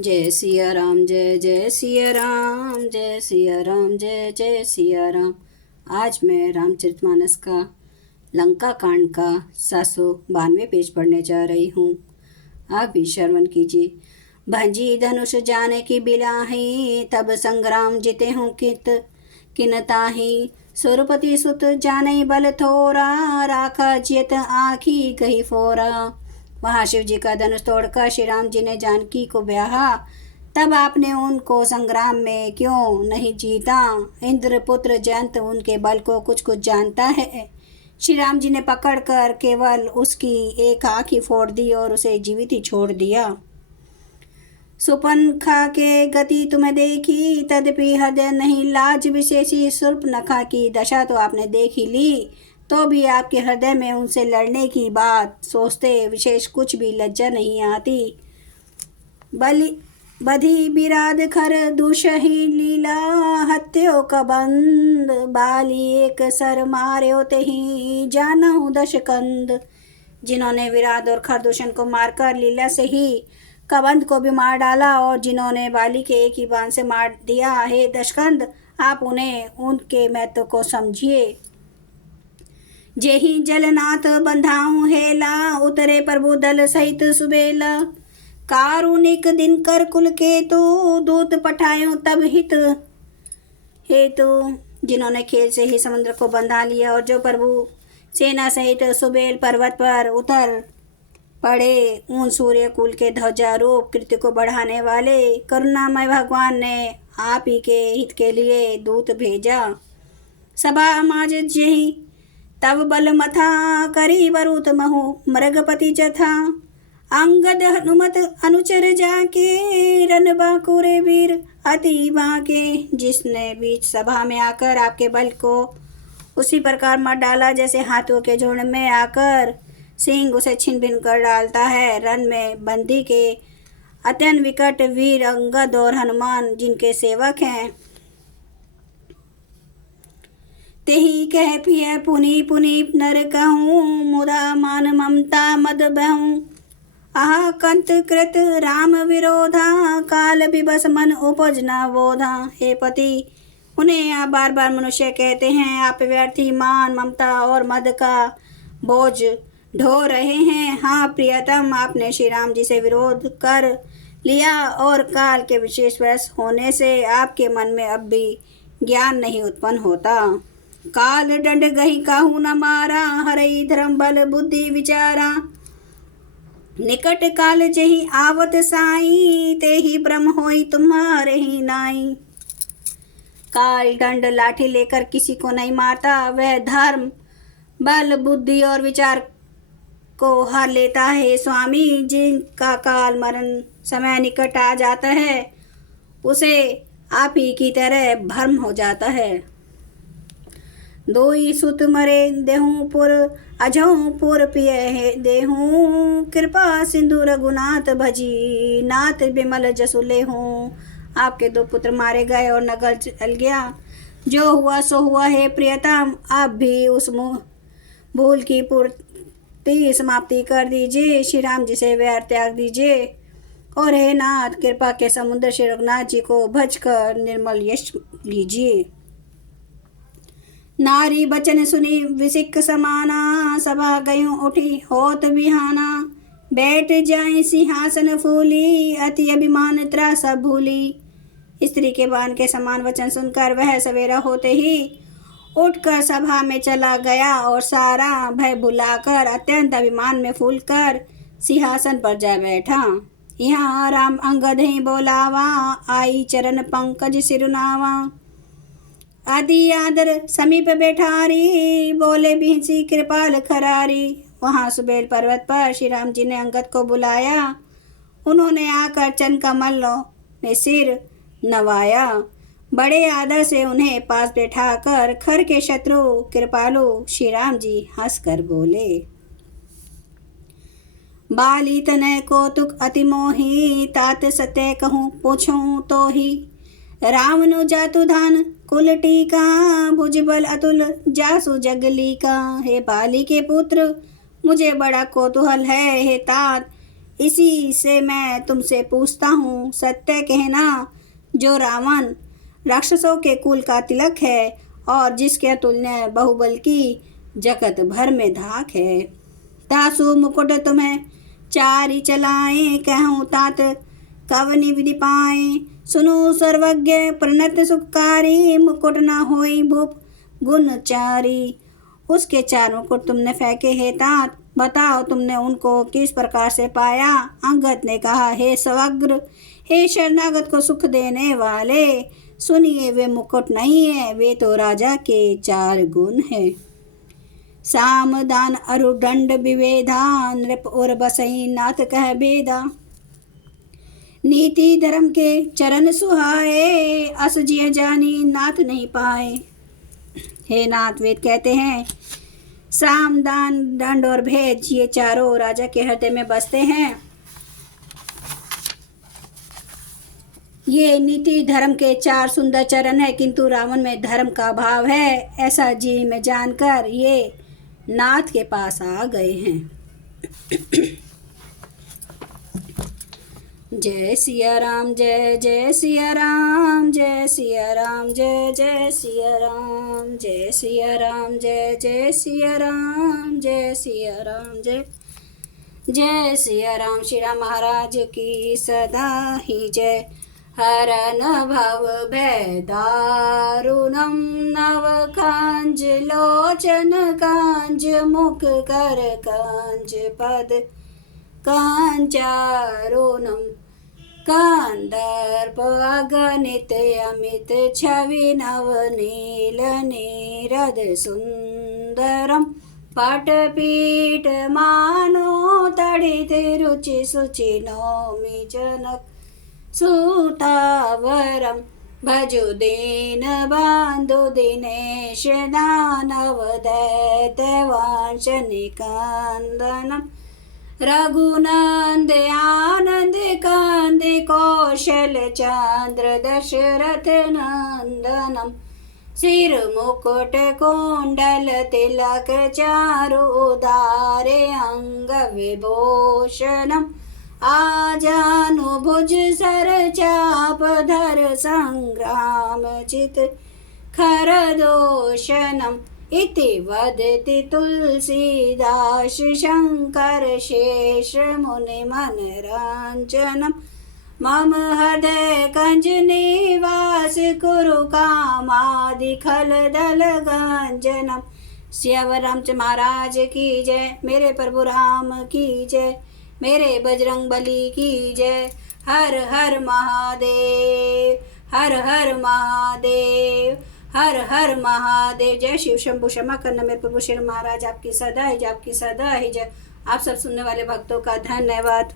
जय सिया राम, जय जय सिया राम, जय सिया राम, जय जय सिया राम। आज मैं रामचरितमानस का लंका कांड का 792 पेज पढ़ने जा रही हूँ। आप भी श्रवण कीजिए। भंजी धनुष जाने की बिलाही, तब संग्राम जीते हूँ किन ताही। सुरपति सुत जाने बल थोरा, राखा जियत आखी कही फोरा। वहाँ शिव जी का धनुष तोड़कर श्री राम जी ने जानकी को ब्याहा, तब आपने उनको संग्राम में क्यों नहीं जीता। इंद्र पुत्र जयंत उनके बल को कुछ कुछ जानता है। श्री राम जी ने पकड़कर केवल उसकी एक आँख ही फोड़ दी और उसे जीवित ही छोड़ दिया। सुपनखा के गति तुम्हें देखी, तदपि हृदय नहीं लाज विशेषी। शूर्पणखा की दशा तो आपने देख ही ली, तो भी आपके हृदय में उनसे लड़ने की बात सोचते विशेष कुछ भी लज्जा नहीं आती। बधी बिराद खर दुषही लीला, हत्यो कबंद बाली एक सर मार्यो तेहि जानहु दश कंद। जिन्होंने विराट और खरदूषण को मारकर लीला से ही कबंद को भी मार डाला, और जिन्होंने बाली के एक ही बाण से मार दिया, हे दशकंद आप उनके महत्व को समझिए। जेहि जलनाथ बंधाऊं हेला, उतरे प्रभु दल सहित सुबेला। कारुणिक दिनकर कुल केतु, दूत पठायो तब हित हेतु। जिन्होंने खेल से ही समुद्र को बंधा लिया, और जो प्रभु सेना सहित सुबेल पर्वत पर उतर पड़े, उन सूर्य कुल के ध्वजारूप कृत्य को बढ़ाने वाले करुणामय भगवान ने आप ही के हित के लिए दूत भेजा। सभा माज जही तब बल मथा, करी बरूत महु मृगपति जथा। अंगद हनुमत अनुचर जाके, रन बाकुरे वीर अति बाके। जिसने बीच सभा में आकर आपके बल को उसी प्रकार मार डाला, जैसे हाथियों के झुंड में आकर सिंह उसे छिन भिन कर डालता है। रन में बंदी के अत्यंत विकट वीर अंगद और हनुमान जिनके सेवक हैं। तेहि कह पिय पुनि पुनि नर कहूँ, मुदा मान ममता मद बहूँ। आह कंत कृत राम विरोधा, काल विबस मन उपज न बोधा। हे पति, उन्हें आप बार बार मनुष्य कहते हैं। आप व्यर्थी मान ममता और मद का बोझ ढो रहे हैं। हाँ प्रियतम, आपने श्री राम जी से विरोध कर लिया, और काल के विशेष वश होने से आपके मन में अब भी ज्ञान नहीं उत्पन्न होता। काल दंड गही काहू न मारा, हरई धर्म बल बुद्धि विचारा। निकट काल जही आवत साई, ते ही ब्रह्म होई तुम्हारे ही नाई। काल दंड लाठी लेकर किसी को नहीं मारता, वह धर्म बल बुद्धि और विचार को हर लेता है। स्वामी, जिनका काल मरण समय निकट आ जाता है, उसे आप ही की तरह भ्रम हो जाता है। दोई सुत मरे देहूँ पुर, अजहूँ पुर पिय देहूँ। कृपा सिंधु रघुनाथ भजी, नाथ बिमल जसु लेहूँ। आपके 2 पुत्र मारे गए और नगर चल गया। जो हुआ सो हुआ है प्रियतम, आप भी उस भूल की पूर्ति समाप्ति कर दीजिए। श्री राम जी से वैर त्याग दीजिए, और हे नाथ, कृपा के समुद्र श्री रघुनाथ जी को भज कर निर्मल यश लीजिए। नारी बचन सुनी विसिक समाना, सभा गयूं उठी होत बिहाना। बैठ जाए सिंहासन फूली, अति अभिमान त्रासा भूली। स्त्री के बाण के समान वचन सुनकर वह सवेरा होते ही उठकर सभा में चला गया, और सारा भय भुलाकर अत्यंत अभिमान में फूलकर सिंहासन पर जा बैठा। यहाँ राम अंगद ही बोलावा, आई चरण पंकज सिरुनावा। आदि आदर समीप बैठारी, बोले बिहसी कृपाल खरारी। वहाँ सुबेल पर्वत पर श्री राम जी ने अंगद को बुलाया। उन्होंने आकर चरण कमल में सिर नवाया। बड़े आदर से उन्हें पास बैठाकर खर के शत्रु कृपालु श्री राम जी हंसकर बोले। बाली तनय कौतुक अति मोही, तात सत्य कहूँ पूछूं तो ही। राम नु जातु धान कुल टीका, भुजबल अतुल जासु जगली का। हे बाली के पुत्र, मुझे बड़ा कौतूहल है। हे तात, इसी से मैं तुमसे पूछता हूँ, सत्य कहना, जो रावण राक्षसों के कुल का तिलक है और जिसके अतुल्य बाहुबल की जगत भर में धाक है, तासु मुकुट तुम्हें चारि चलाए, कहूँ तात कवनि विधि पाए। सुनो सर्वज्ञ प्रणत सुखकारी, मुकुट न होई भूप गुणचारी। उसके 4 मुकुट तुमने फेंके हे तात, बताओ तुमने उनको किस प्रकार से पाया। अंगद ने कहा, हे सवग्र, हे शरणागत को सुख देने वाले, सुनिए वे मुकुट नहीं है, वे तो राजा के 4 गुण है। साम दान अरु दंड विवेधा, नृप और बसई नाथ कह बेदा। नीति धर्म के चरण सुहाए, अस जिय जानी नाथ नहीं पाए। हे नाथ, वेद कहते हैं साम दान दंड और भेद ये चारों राजा के हृदय में बसते हैं। ये नीति धर्म के 4 सुंदर चरण है, किंतु रावण में धर्म का भाव है, ऐसा जी में जानकर ये नाथ के पास आ गए हैं। जय सिया राम, जय जय सिया राम, जय सिया राम, जय जय सिया राम, जय सिया राम, जय जय सिया राम, जय सिया राम, जय जय सिया राम। श्री राम महाराज की सदा ही जय। हरन भव भय दारुणम, नव कांज लोचन कांज, मुख कर कांज पद कांचारुणम। कांदर्प अगणित अमित छवि नव नील नीरद सुंदरम। पटपीठ मानो तड़ित रुचि सुचि नौमि जनक सुतावरम। भजु दीन बंधु दिनेश दानव दैत्यवंश निकंदनम। रघुनंद आनंद कंद कौशल चंद्र दशरथ नंदनम। सिर मुकुट कुंडल तिलक चारु उदारे अंग विभूषणम। आजानुभुज सर चाप धर संग्राम चित खरदोषणम। इति वदति तुलसीदास शंकर शेष मुनि मनरंजनम। मम हृदय कंज निवास कुरु कामादि खल दल गंजनम। सियावर रामचंद्र महाराज की जय, मेरे प्रभु राम की जय, मेरे बजरंग बली की जय। हर हर महादेव, हर हर महादेव, हर हर महादेव। जय शिव शंभु। क्षमा करना मेरे प्रभु श्री महाराज, आपकी सदा ही जय, आपकी सदा ही जय। आप सब सुनने वाले भक्तों का धन्यवाद।